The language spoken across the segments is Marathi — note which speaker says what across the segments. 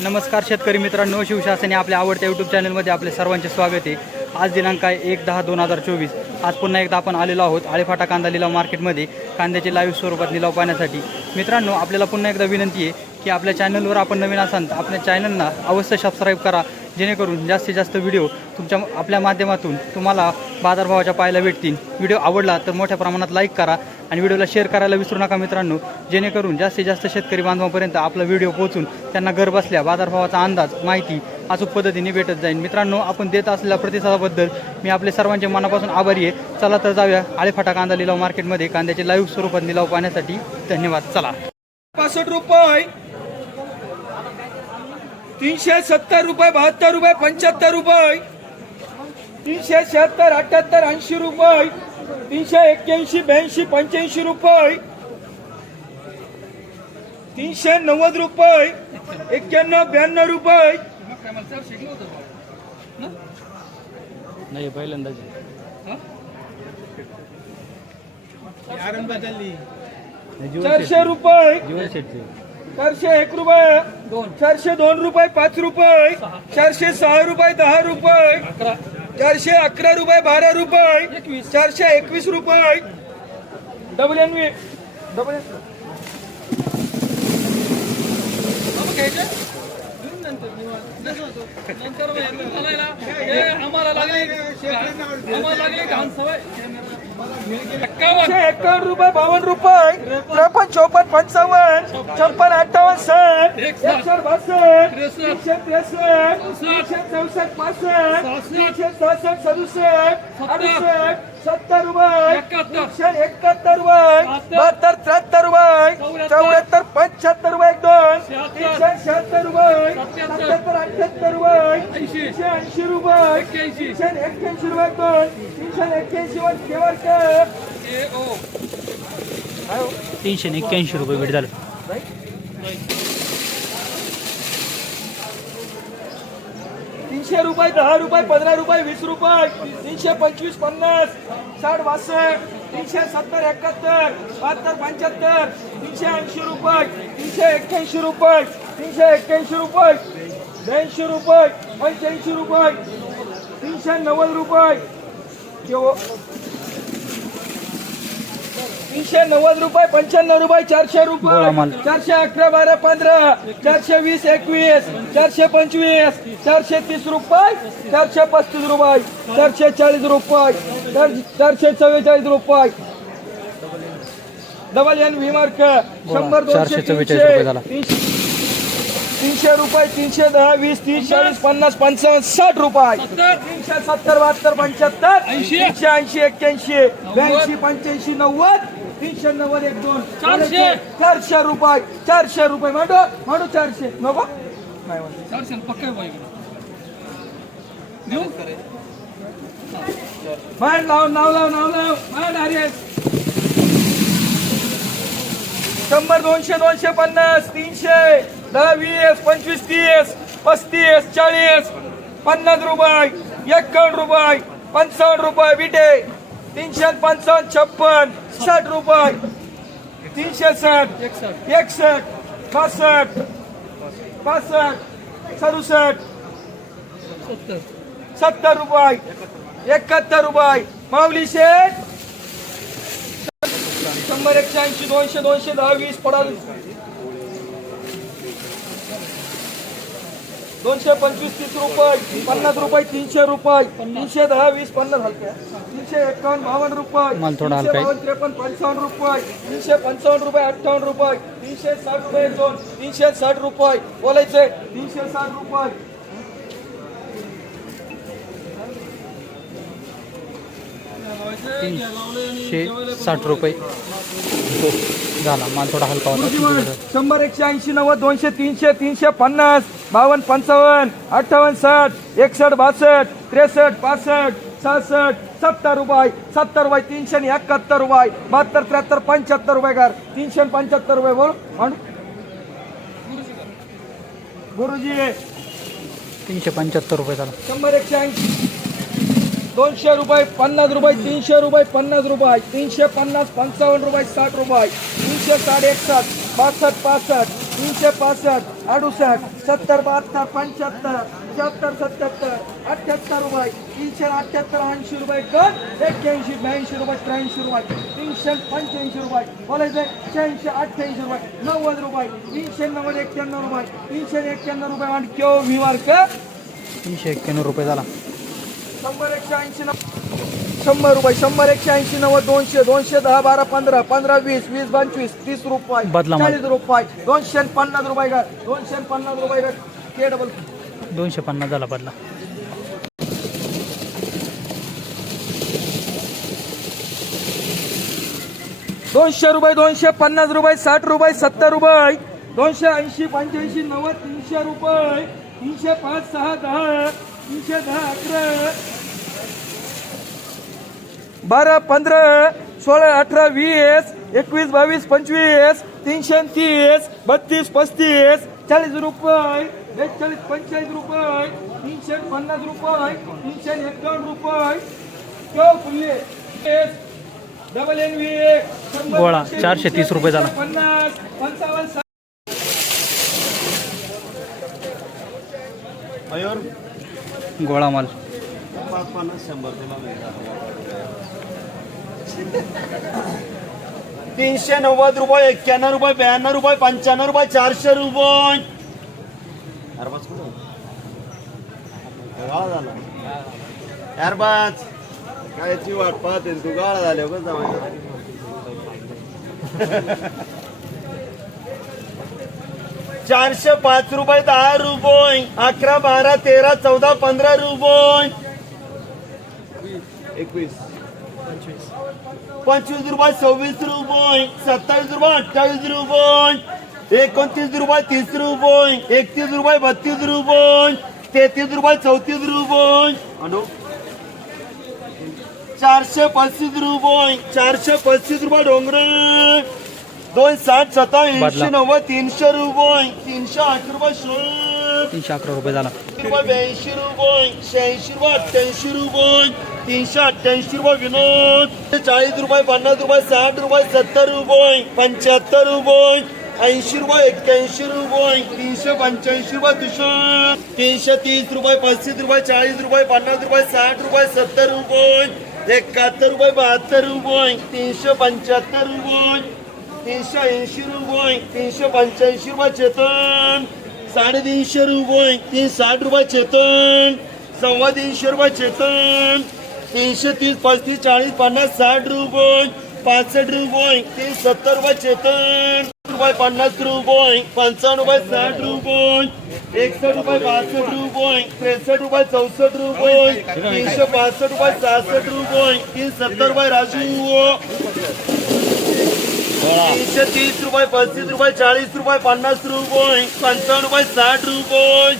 Speaker 1: नमस्कार शेतकरी मित्रांनो शिवशासनी आपल्या आवडत्या यूट्यूब चॅनलमध्ये आपले सर्वांचे स्वागत आहे. आज दिनांक आहे एक दहा दोन हजार चोवीस. आज पुन्हा एकदा आपण आलेलो आहोत आळेफाटा कांदा लिलाव मार्केटमध्ये कांद्याचे लाईव्ह स्वरूपात लिलाव पाहण्यासाठी. मित्रांनो आपल्याला पुन्हा एकदा विनंती आहे की आपल्या चॅनलवर आपण नवीन असाल तर आपल्या चॅनलना अवश्य सबस्क्राईब करा. जेणेकरून जास्तीत जास्त व्हिडिओ तुमच्या आपल्या माध्यमातून तुम्हाला बाजारभावाच्या पाहायला भेटतील. व्हिडिओ आवडला तर मोठ्या प्रमाणात लाईक करा आणि व्हिडिओला शेअर करायला विसरू नका मित्रांनो. जेणेकरून जास्तीत जास्त शेतकरी बांधवांपर्यंत आपला व्हिडिओ पोहोचून त्यांना घर बसल्या बाजारभावाचा अंदाज माहिती अचूक पद्धतीने भेटत जाईल. मित्रांनो आपण देत असलेल्या प्रतिसादाबद्दल मी आपले सर्वांचे मनापासून आभारी आहे. चला तर जाऊया आळेफाटा कांदा लिलाव मार्केटमध्ये कांद्याचे लाईव्ह स्वरूपात लिलाव पाहण्यासाठी धन्यवाद. चला.
Speaker 2: पासष्ट रुपये. तीनशे सत्तर रुपये बहात्तर रुपये पंच्याहत्तर रुपये. तीनशे शहात्तर अठ्याहत्तर ऐंशी रुपये. तीनशे एक्क्याऐंशी ब्याऐंशी पंच्याऐंशी रुपये. तीनशे नव्वद रुपये. एक्क्याण्णव ब्याण्णव रुपये.
Speaker 1: नाही पहिल्यांदाच.
Speaker 2: चारशे रुपये. चारशे एक रुपये. चारशे दोन रुपये पाच रुपये. चारशे सहा रुपये दहा रुपये. चारशे अकरा रुपये बारा रुपये. चारशे एकवीस रुपये. डबल एन डबल एन एकशे एकावन्न रुपये बावन्न रुपये त्रेपन्न चौपन्न पंचावन्न छप्पन अठ्ठावन्न साठ एकसष्ट बासष्ट तीनशे त्रेसष्ट तीनशे चौसष्ट पासष्ट तीनशे सहासष्ट सदुसष्ट अडुसष्ट सत्तर रुपये. तीनशे एकाहत्तर रुपये. बहात्तर. त्र्याहत्तर रुपये. चौऱ्याहत्तर. पंच्याहत्तर रुपये एक दोन तीनशे शहात्तर रुपये. सत्याहत्तर अठ्याहत्तर रुपये. तीनशे ऐंशी रुपये. तीनशे एक्क्याऐंशी रुपये दोन तीनशे एक्क्याऐंशी वर केवळ काय
Speaker 1: तीनशे एक्क्याऐंशी रुपये भेट झालं.
Speaker 2: एकशे रुपये दहा रुपये पंधरा रुपये वीस रुपये तीनशे पंचवीस पन्नास साठ बासष्ट तीनशे सत्तर एकाहत्तर बहात्तर पंच्याहत्तर तीनशे ऐंशी रुपये तीनशे एक्क्याऐंशी रुपये तीनशे एक्क्याऐंशी रुपये ब्याऐंशी रुपये पंच्याऐंशी रुपये तीनशे नव्वद रुपये. तीनशे नव्वद रुपये पंच्याण्णव रुपये चारशे. रुपये चारशे अकरा बारा पंधरा चारशे वीस एकवीस चारशे पंचवीस चारशे तीस रुपये चारशे पस्तीस रुपये चारशे चाळीस रुपये चार- चारशे चव्वेचाळीस रुपये. डबल एन व्ही मार्क शंभर दोनशे. तीनशे तीनशे रुपये तीनशे दहा वीस तीस चाळीस पन्नास पंचावन्न साठ रुपये. तीनशे सत्तर बहात्तर पंच्याहत्तर. तीनशे ऐंशी एक्क्याऐंशी ब्याऐंशी पंच्याऐंशी नव्वद. तीनशे नव्वद एक दोन.
Speaker 3: चारशे.
Speaker 2: चारशे रुपये चारशे रुपये. मांडू मांडू चारशे. नको? नाही म्हणत. मांड लाव नाव लाव नाव लाव मांड अरे शंभर दोनशे दोनशे पन्नास तीनशे दहा वीस पंचवीस तीस पस्तीस चाळीस पन्नास रुपये एक्कावन्न रुपये पंचावन्न रुपये बिटे तीनशे पंचावन्न छप्पन साठ रुपये. तीनशे साठ एकसष्ट पासष्ट पासष्ट सदुसष्ट सत्तर रुपये. एकाहत्तर रुपये. माऊली शेठ. शंभर एकशे ऐंशी दोनशे दोनशे दहा वीस पडाल. दोनशे पंचवीस तीस रुपये पन्नास रुपये तीनशे रुपये तीनशे दहा वीस पन्नास हलक्या तीनशे एकावन्न बावन्न रुपये. बावन्न त्रेपन्न पंचावन्न रुपये तीनशे पंचावन्न रुपये अठ्ठावन्न रुपये तीनशे साठ रुपये दोन तीनशे साठ रुपये बोलायचे तीनशे साठ रुपये
Speaker 1: तीनशे साठ रुपये. हो, झाला. माल थोडा हलका होता.
Speaker 2: शंभर एकशे ऐंशी नव्वद दोनशे तीनशे तीनशे पन्नास बावन्न पंचावन्न अठ्ठावन्न साठ एकसष्ट बासष्ट त्रेसष्ट पासष्ट सहासष्ट सत्तर रुपये सत्तर रुपये तीनशे आणि एकाहत्तर रुपये बहात्तर त्र्याहत्तर पंच्याहत्तर रुपये कर तीनशे आणि पंच्याहत्तर रुपये बोल. म्हण. गुरुजी.
Speaker 1: तीनशे पंच्याहत्तर रुपये झाला.
Speaker 2: शंभर एकशे ऐंशी. दोनशे रुपये पन्नास रुपये तीनशे रुपये पन्नास रुपये तीनशे पन्नास पंचावन्न रुपये साठ रुपये तीनशे साठ एकसष्ट पासष्ट पासष्ट तीनशे पासष्ट अडुसष्ट सत्तर बहात्तर पंच्याहत्तर शहात्तर सत्याहत्तर अठ्ठ्याहत्तर रुपये तीनशे अठ्ठ्याहत्तर ऐंशी रुपये गण एक्क्याऐंशी ब्याऐंशी रुपये त्र्याऐंशी रुपये तीनशे पंच्याऐंशी रुपये बोलायचं शहाऐंशी अठ्ठ्याऐंशी रुपये नव्वद रुपये तीनशे नव्वद एक्क्याण्णव रुपये तीनशे एक्क्याण्णव रुपये आणि केव विमार्क
Speaker 1: तीनशे एक्क्याण्णव रुपये झाला.
Speaker 2: शंभर एकशे ऐंशी नव्वद. शंभर रुपये शंभर एकशे ऐंशी नव्वद दोनशे दोनशे दहा बारा पंधरा पंधरा वीस वीस पंचवीस तीस रुपये.
Speaker 1: बदला
Speaker 2: चाळीस रुपये. दोनशे पन्नास रुपये का दोनशे पन्नास रुपये का के डबल.
Speaker 1: दोनशे पन्नास झाला बदला.
Speaker 2: दोनशे रुपये दोनशे पन्नास रुपये साठ रुपये सत्तर रुपये. दोनशे ऐंशी पंच्याऐंशी नव्वद तीनशे रुपये. तीनशे पाच सहा दहा. तीनशे दहा अकरा बारा पंधरा सोळा अठरा वीस एकवीस बावीस पंचवीस तीनशे तीस बत्तीस पस्तीस चाळीस रुपये बेचाळीस पंचेचाळीस रुपये तीनशे पन्नास रुपये तीनशे एकावन्न रुपये. केव्हा फुलले डबल एन व्ही शंभर,
Speaker 1: गोळा, चारशे तीस रुपये झाला.
Speaker 2: पन्नास पंचावन्न.
Speaker 3: मयूर.
Speaker 1: गोळा माल
Speaker 3: पाच पन्नास शंभर तीनशे नव्वद रुपये एक्क्याण्णव रुपये ब्याण्णव रुपये पंच्याण्णव रुपये चारशे रुपये. अरबाज कुठं गाळा झाला. अरबाज कायची वाट पाहते तू गाळा झाले जाऊ चारशे पाच रुपये दहा रुपये. अकरा बारा तेरा चौदा पंधरा रुपये. एकवीस. पंचवीस रुपये सव्वीस रुपये. सत्तावीस रुपये अठ्ठावीस रुपये. एकोणतीस रुपये तीस रुपये. एकतीस रुपये बत्तीस रुपये. तेहतीस रुपये चौतीस रुपये. अनु? चारशे पस्तीस रुपये. चारशे पस्तीस रुपये डोंगर. दोन साठ सत्तावीस
Speaker 1: बदला.
Speaker 3: ऐंशी नव्वद तीनशे रुपये तीनशे आठ रुपये
Speaker 1: तीनशे अकरा रुपये झाला.
Speaker 3: ब्याऐंशी रुपये शहाऐंशी रुपये अठ्ठ्याऐंशी रुपये तीनशे अठ्ठ्याऐंशी रुपये विनोद. चाळीस रुपये पन्नास रुपये साठ रुपये सत्तर रुपये पंच्याहत्तर रुपये ऐंशी रुपये एक्क्याऐंशी रुपये तीनशे पंच्याऐंशी रुपये तुषार. तीनशे तीस रुपये पस्तीस रुपये चाळीस रुपये पन्नास रुपये साठ रुपये सत्तर रुपये एकाहत्तर रुपये बहात्तर रुपये तीनशे पंच्याहत्तर रुपये. तीनशे ऐंशी रुपये तीनशे पंच्याऐंशी रुपये चेतन. साडेतीनशे रुपये तीन साठ रुपये चेतन. सव्वा तीनशे रुपये चेतन. तीनशे तीस पस्तीस चाळीस पन्नास साठ रुपये पासष्ट रुपये तीन सत्तर रुपये चेतन. रुपये पन्नास रुपये पंचावन्न रुपये साठ रुपये एकसष्ट रुपये बासष्ट रुपये त्रेसष्ट रुपये चौसष्ट रुपये तीनशे पासष्ट रुपये सहासष्ट रुपये तीन सत्तर रुपये राजू. तीनशे तीस रुपये पस्तीस रुपये चाळीस रुपये पन्नास रुपये पंचावन्न रुपये साठ रुपये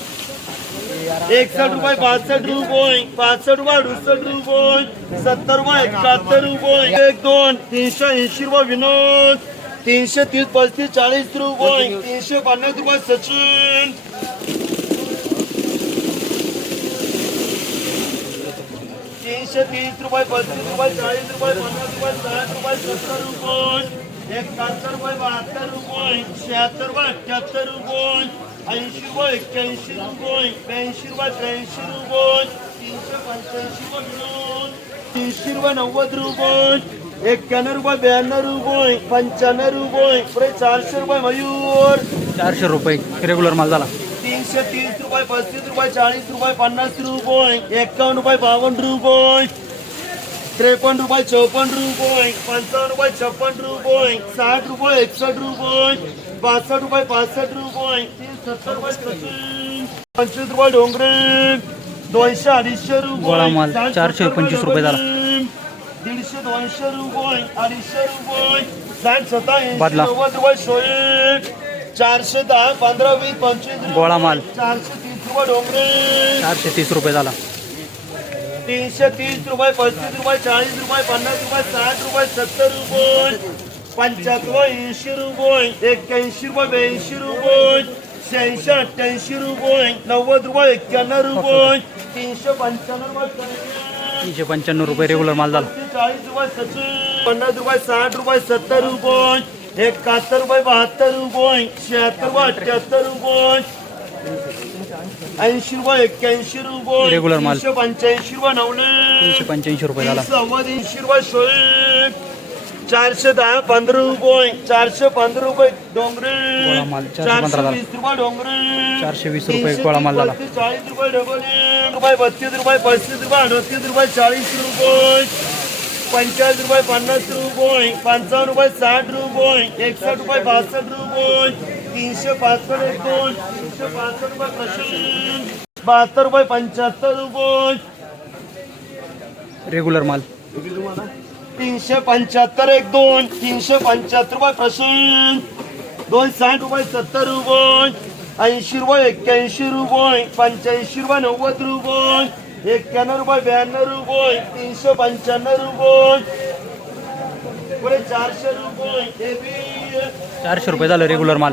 Speaker 3: एकसठ रुपये बासष्ट रुपये पासष्ट रुपये अडुसष्ट रुपये सत्तर रुपये एकाहत्तर रुपये एक दोन तीनशे ऐंशी रुपये विनोद तीनशे तीस पस्तीस चाळीस रुपये तीनशे पन्नास रुपये सचिन. तीनशे तीस रुपये पस्तीस रुपये चाळीस रुपये पन्नास रुपये साठ रुपये सत्तर रुपये. एकाहत्तर रुपये बहात्तर रुपये शहात्तर रुपये अठ्ठ्याहत्तर रुपये ऐंशी रुपये एक्क्याऐंशी रुपये ब्याऐंशी रुपये त्र्याऐंशी रुपये तीनशे पंच्याऐंशी रुपये तीनशे रुपये नव्वद रुपये एक्क्याण्णव रुपये ब्याण्णव रुपये पंच्याण्णव रुपये पुढे चारशे रुपये मयूर.
Speaker 1: चारशे रुपये रेग्युलर माल झाला.
Speaker 3: तीनशे तीस रुपये पस्तीस रुपये चाळीस रुपये पन्नास रुपये एकावन्न रुपये बावन्न रुपये त्रेपन्न रुपये चौपन्न रुपये पंचावन्न रुपये छप्पन्न रुपये साठ रुपये एकसष्ट रुपये बासष्ट रुपये पासष्ट रुपये सत्तर रुपये पंचवीस रुपये डोंगरे दोनशे अडीचशे
Speaker 1: गोळा
Speaker 3: रुपये
Speaker 1: माल,
Speaker 3: चारशे
Speaker 1: पंचवीस रुपये झाला.
Speaker 3: दीडशे दोनशे रुपये अडीचशे रुपये साठ सत्ता. नव्वद रुपये शोळे चारशे दहा पंधरा वीस पंचवीस.
Speaker 1: गोळा माल.
Speaker 3: चारशे तीस रुपये डोंगरे
Speaker 1: चारशे तीस रुपये झाला
Speaker 3: तीनशे तीस रुपये पस्तीस रुपये चाळीस रुपये पन्नास रुपये साठ रुपये सत्तर रुपये पंच्याहत्तर ऐंशी रुपये एक्क्याऐंशी रुपये ब्याऐंशी रुपये शहाऐंशी अठ्ठ्याऐंशी रुपये नव्वद रुपये एक्क्याण्णव रुपये तीनशे पंच्याण्णव रुपये
Speaker 1: तीनशे पंच्याण्णव रुपये रेग्युलर माल झाला.
Speaker 3: चाळीस रुपये सचिन पन्नास रुपये साठ रुपये सत्तर रुपये एकाहत्तर रुपये बहात्तर रुपये शहात्तर रुपये अठ्याहत्तर रुपये ऐंशी रुपये एक्क्याऐंशी रुपये
Speaker 1: Regular माल.
Speaker 3: तीनशे पंच्याऐंशी रुपये नवले.
Speaker 1: तीनशे पंच्याऐंशी रुपये झाला.
Speaker 3: सव्वा तीनशे रुपये सोय चारशे दहा पंधरा रुपये. चारशे पंधरा रुपये डोंगरे.
Speaker 1: गोळा माल, चारशे पंधरा झाला.
Speaker 3: वीस रुपये डोंगरे.
Speaker 1: चारशे वीस रुपये गोळा माल झाला.
Speaker 3: तीनशे चाळीस रुपये डबल रुपये बत्तीस रुपये पस्तीस रुपये अडतीस रुपये चाळीस रुपये. पंचाळीस रुपये पन्नास रुपये. पंचावन्न रुपये साठ रुपये. एकसष्ट रुपये बासष्ट रुपये. तीनशे पासष्ट एक दोन तीनशे रुपये बहात्तर रुपये पंच्याहत्तर रुपये.
Speaker 1: रेग्युलर माल.
Speaker 3: तीनशे पंच्याहत्तर एक दोन तीनशे पंच्याहत्तर रुपये प्रशांत दोन साठ रुपये सत्तर रुपये. ऐंशी रुपये एक्क्याऐंशी रुपये. पंच्याऐंशी रुपये नव्वद रुपये. एक्क्याण्णव रुपये ब्याण्णव रुपये. तीनशे पंच्याण्णव रुपये. पुढे चारशे रुपये.
Speaker 1: चारशे रुपये झालं रेग्युलर माल.